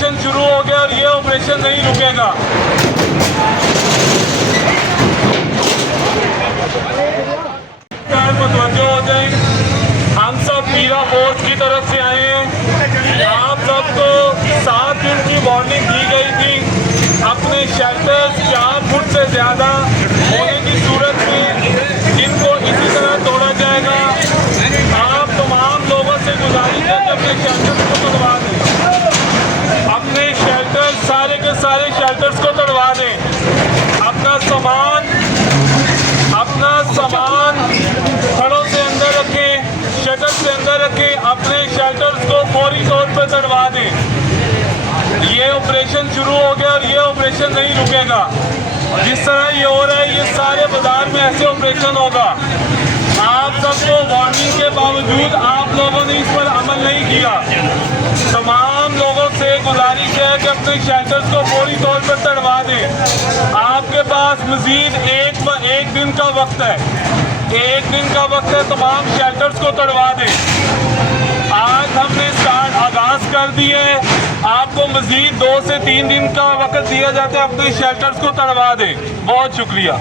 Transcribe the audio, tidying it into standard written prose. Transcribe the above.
Operation शुरू हो गया और ये ऑपरेशन नहीं रुकेगा। मुतवज्जो हो जाए, हम सब पीरा फोर्स की तरफ से आए हैं। आप सबको 7 दिन की वार्निंग दी गई थी। अपने शेल्टर्स 4 फुट से ज़्यादा होने की सूरत में जिनको इसी तरह तोड़ा जाएगा। आप तमाम लोगों से गुजारिश है कि अपने शेल्टर्स को तोड़वा दें। अपने शेल्टर्स सारे के सारे शेल्टर्स को तोड़वा दें। अपना सामान घरों से अंदर रखें, शटर से अंदर रखें। अपने शेल्टर्स को फौरी तौर पर तोड़वा दें। ये ऑपरेशन शुरू हो गया और ये ऑपरेशन नहीं रुकेगा। जिस तरह ये हो रहा है, ये सारे बाजार में ऐसे ऑपरेशन होगा। आप सबको वार्निंग के बावजूद आप लोगों ने इस पर अमल नहीं किया। तमाम लोगों से गुजारिश है कि अपने शेल्टर्स को फौरी तौर पर तोड़वा दें। आपके पास मजीद एक दिन का वक्त है। 1 दिन का वक्त है, तमाम शेल्टर्स को तोड़वा दें। आज हमने आगाज कर दी है। आपको मजीद 2 से 3 दिन का वक्त दिया जाता है, अपने शेल्टर्स को तोड़वा दें। बहुत शुक्रिया।